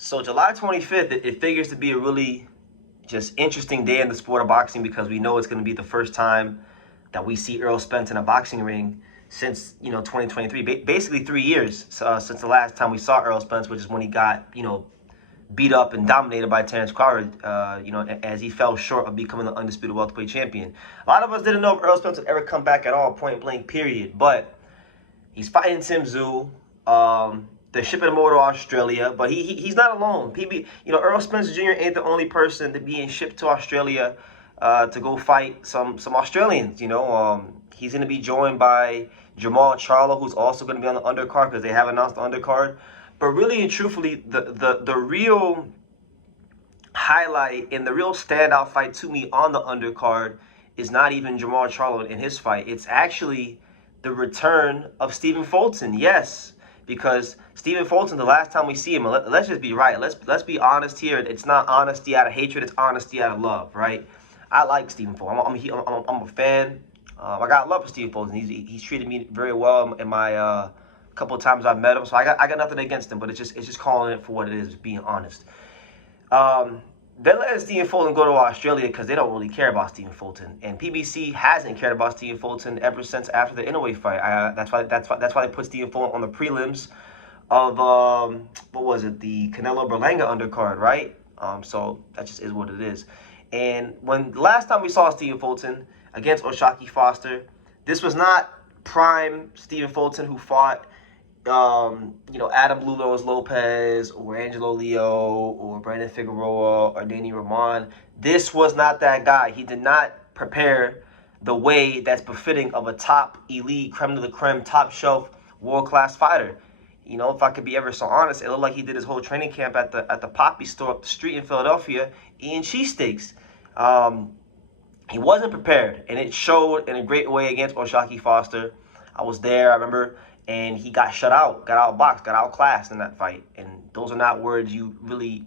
So July 25th, it figures to be a really just interesting day in the sport of boxing because we know it's going to be the first time that we see Errol Spence in a boxing ring since 2023, basically 3 years since the last time we saw Errol Spence, which is when he got beat up and dominated by Terrence Crawford, as he fell short of becoming the undisputed welterweight champion. A lot of us didn't know if Errol Spence would ever come back at all, point blank, period. But he's fighting Tim Tszyu. They're shipping him over to Australia, but he's not alone. Errol Spence Jr. ain't the only person to being shipped to Australia to go fight some Australians. He's going to be joined by Jamal Charlo, who's also going to be on the undercard because they have announced the undercard. But really and truthfully, the real highlight and the real standout fight to me on the undercard is not even Jamal Charlo in his fight. It's actually the return of Stephen Fulton. Yes, because Stephen Fulton, the last time we see him, let's just be right. Let's be honest here. It's not honesty out of hatred. It's honesty out of love, right? I like Stephen Fulton. I'm a fan. I got love for Stephen Fulton. He's treated me very well in my couple of times I've met him. So I got nothing against him, but it's just calling it for what it is, being honest. They're letting Stephen Fulton go to Australia because they don't really care about Stephen Fulton, and PBC hasn't cared about Stephen Fulton ever since after the Inoue fight. That's why they put Stephen Fulton on the prelims of what was it, the Canelo Berlanga undercard, right? So that just is what it is. And when the last time we saw Stephen Fulton against O'Shaquie Foster, this was not prime Stephen Fulton who fought Adam Blue Nose Lopez or Angelo Leo or Brandon Figueroa or Danny Ramon. This was not that guy. He did not prepare the way that's befitting of a top elite, creme de la creme, top shelf, world-class fighter. If I could be ever so honest, it looked like he did his whole training camp at the Poppy store up the street in Philadelphia eating cheesesteaks. He wasn't prepared, and it showed in a great way against O'Shaquie Foster. I was there, I remember, and he got shut out, got outboxed, got outclassed in that fight. And those are not words you really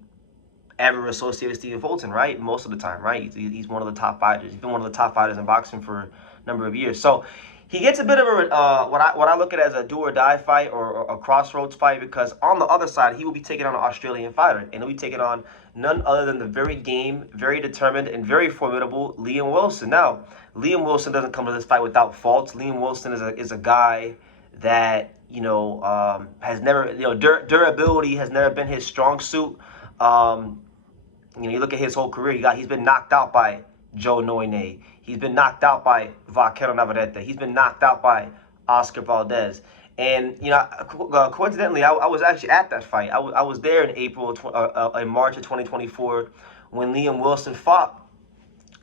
ever associate with Stephen Fulton, right? Most of the time, right? He's one of the top fighters. He's been one of the top fighters in boxing for a number of years. So he gets a bit of a what I look at as a do or die fight or a crossroads fight, because on the other side he will be taking on an Australian fighter, and he'll be taking on none other than the very game, very determined, and very formidable Liam Wilson. Now, Liam Wilson doesn't come to this fight without faults. Liam Wilson is a guy that has never, durability has never been his strong suit. You look at his whole career. He's been knocked out by Joe Noine. He's been knocked out by Vaquero Navarrete. He's been knocked out by Oscar Valdez. And coincidentally, I was actually at that fight. I was there in in March of 2024 when Liam Wilson fought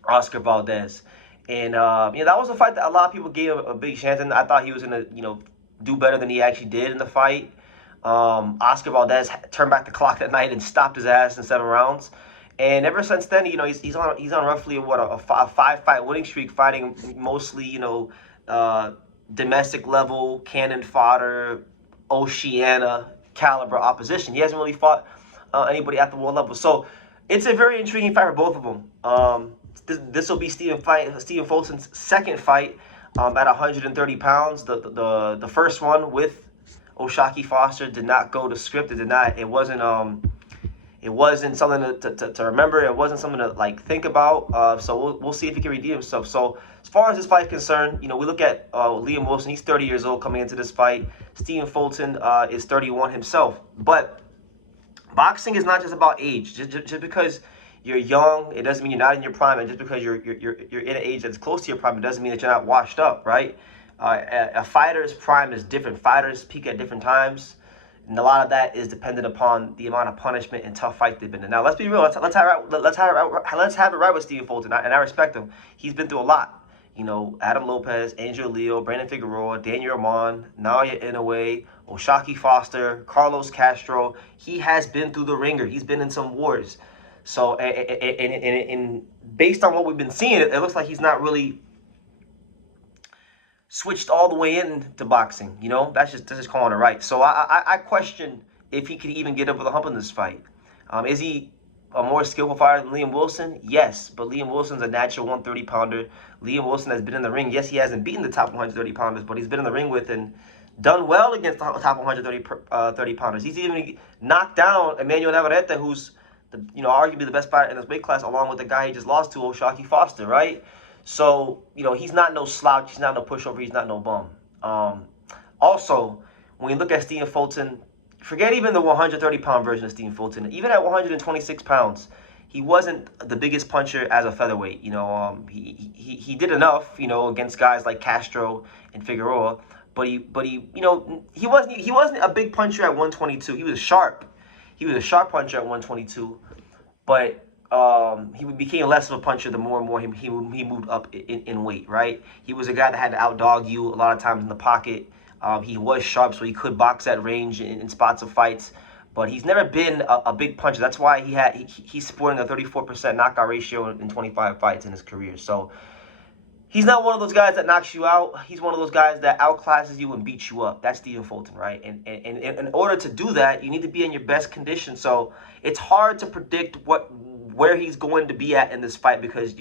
Oscar Valdez. And that was a fight that a lot of people gave a big chance, and I thought he was gonna do better than he actually did in the fight. Oscar Valdez turned back the clock that night and stopped his ass in 7 rounds. And ever since then, he's on roughly a 5-fight winning streak, fighting mostly domestic level, cannon fodder, Oceania caliber opposition. He hasn't really fought anybody at the world level. So it's a very intriguing fight for both of them. This will be Stephen Fulton's second fight at 130 pounds. The first one with O'Shaquie Foster did not go to script. It wasn't something to remember. It wasn't something to think about. So we'll see if he can redeem himself. So as far as this fight is concerned, we look at Liam Wilson. He's 30 years old coming into this fight. Stephen Fulton is 31 himself. But boxing is not just about age. Just because you're young, it doesn't mean you're not in your prime. And just because you're in an age that's close to your prime, it doesn't mean that you're not washed up, right? A fighter's prime is different. Fighters peak at different times. And a lot of that is dependent upon the amount of punishment and tough fight they've been in. Now, let's be real. Let's have it right with Stephen Fulton, and I respect him. He's been through a lot. Adam Lopez, Angel Leo, Brandon Figueroa, Daniel Ramon, Naoya Inoue, O'Shaquie Foster, Carlos Castro. He has been through the ringer. He's been in some wars. So, and based on what we've been seeing, it looks like he's not really switched all the way into boxing. That's just calling it right. So I question if he could even get over the hump in this fight. Is he a more skillful fighter than Liam Wilson? Yes, but Liam Wilson's a natural 130-pounder. Liam Wilson has been in the ring. Yes, he hasn't beaten the top 130-pounders, but he's been in the ring with, and done well against the top 130 pounders. He's even knocked down Emmanuel Navarrete, who's arguably the best fighter in this weight class, along with the guy he just lost to, O'Shaquie Foster, right? So he's not no slouch, he's not no pushover, he's not no bum. Also, when you look at Stephen Fulton, forget even the 130-pound version of Stephen Fulton. Even at 126 pounds, he wasn't the biggest puncher as a featherweight. He did enough, against guys like Castro and Figueroa, but he wasn't a big puncher at 122. He was sharp. He was a sharp puncher at 122, but he became less of a puncher the more and more he moved up in weight, right? He was a guy that had to outdog you a lot of times in the pocket. He was sharp, so he could box at range in spots of fights, but he's never been a big puncher. That's why he's sporting a 34% knockout ratio in 25 fights in his career. So he's not one of those guys that knocks you out. He's one of those guys that outclasses you and beats you up. That's Stephen Fulton, right? And in order to do that, you need to be in your best condition. So it's hard to predict where he's going to be at in this fight, because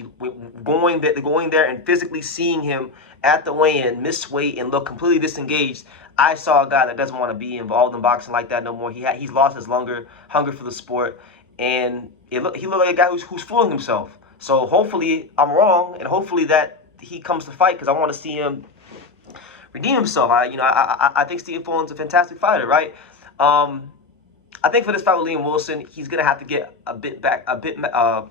going there and physically seeing him at the weigh-in miss weight and look completely disengaged. I saw a guy that doesn't want to be involved in boxing like that no more. He's lost his hunger for the sport, and he looked like a guy who's fooling himself. So hopefully I'm wrong, and hopefully that he comes to fight, because I want to see him redeem himself. I think Stephen Fulton's a fantastic fighter, right? I think for this fight with Liam Wilson, he's gonna have to get a bit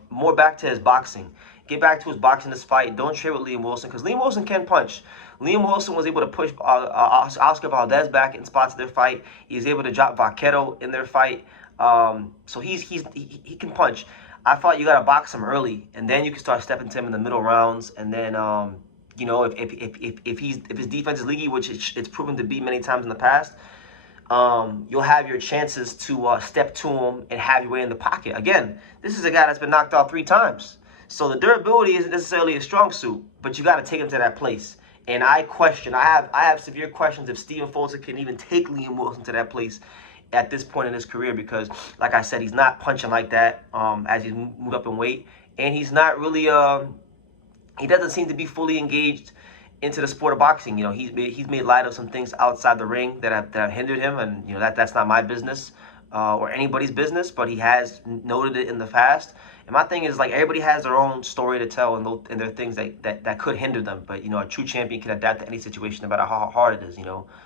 more back to his boxing. Get back to his boxing this fight. Don't trade with Liam Wilson, because Liam Wilson can punch. Liam Wilson was able to push Oscar Valdez back in spots of their fight. He was able to drop Vaquero in their fight. So he can punch. I thought you gotta box him early, and then you can start stepping to him in the middle rounds. And then if his defense is leaky, which it's proven to be many times in the past, you'll have your chances to step to him and have your way in the pocket. Again, this is a guy that's been knocked out 3 times. So the durability isn't necessarily a strong suit, but you got to take him to that place. And I have severe questions if Stephen Fulton can even take Liam Wilson to that place at this point in his career, because, like I said, he's not punching like that as he's moved up in weight. And he's not really, he doesn't seem to be fully engaged into the sport of boxing. He's made light of some things outside the ring that have hindered him, and that's not my business or anybody's business, but he has noted it in the past. And my thing is, like, everybody has their own story to tell, and there are things that could hinder them. But a true champion can adapt to any situation, no matter how hard it is.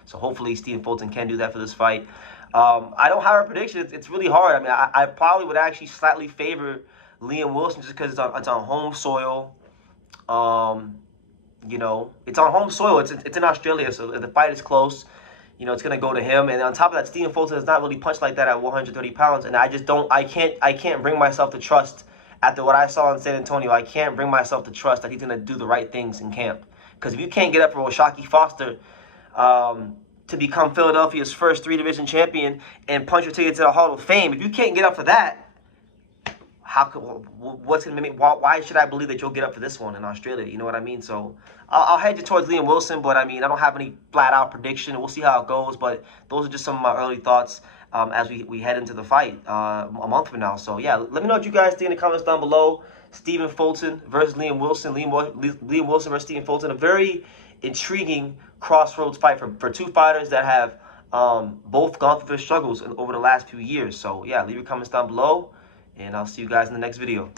So hopefully Stephen Fulton can do that for this fight. I don't have a prediction. It's really hard. I mean, I probably would actually slightly favor Liam Wilson, just because it's on home soil. It's on home soil. It's in Australia, so if the fight is close, it's gonna go to him. And on top of that, Stephen Fulton has not really punched like that at 130 pounds, and I can't bring myself to trust, after what I saw in San Antonio, I can't bring myself to trust that he's gonna do the right things in camp. Because if you can't get up for O'Shaquie Foster to become Philadelphia's first 3-division champion and punch your ticket to the Hall of Fame, if you can't get up for that, what's gonna make? Why should I believe that you'll get up for this one in Australia? You know what I mean? So I'll hedge it towards Liam Wilson, but I don't have any flat-out prediction. We'll see how it goes, but those are just some of my early thoughts as we head into the fight a month from now. So yeah, let me know what you guys think in the comments down below. Stephen Fulton versus Liam Wilson. Liam Wilson versus Stephen Fulton. A very intriguing crossroads fight for 2 fighters that have both gone through their struggles over the last few years. So yeah, leave your comments down below, and I'll see you guys in the next video.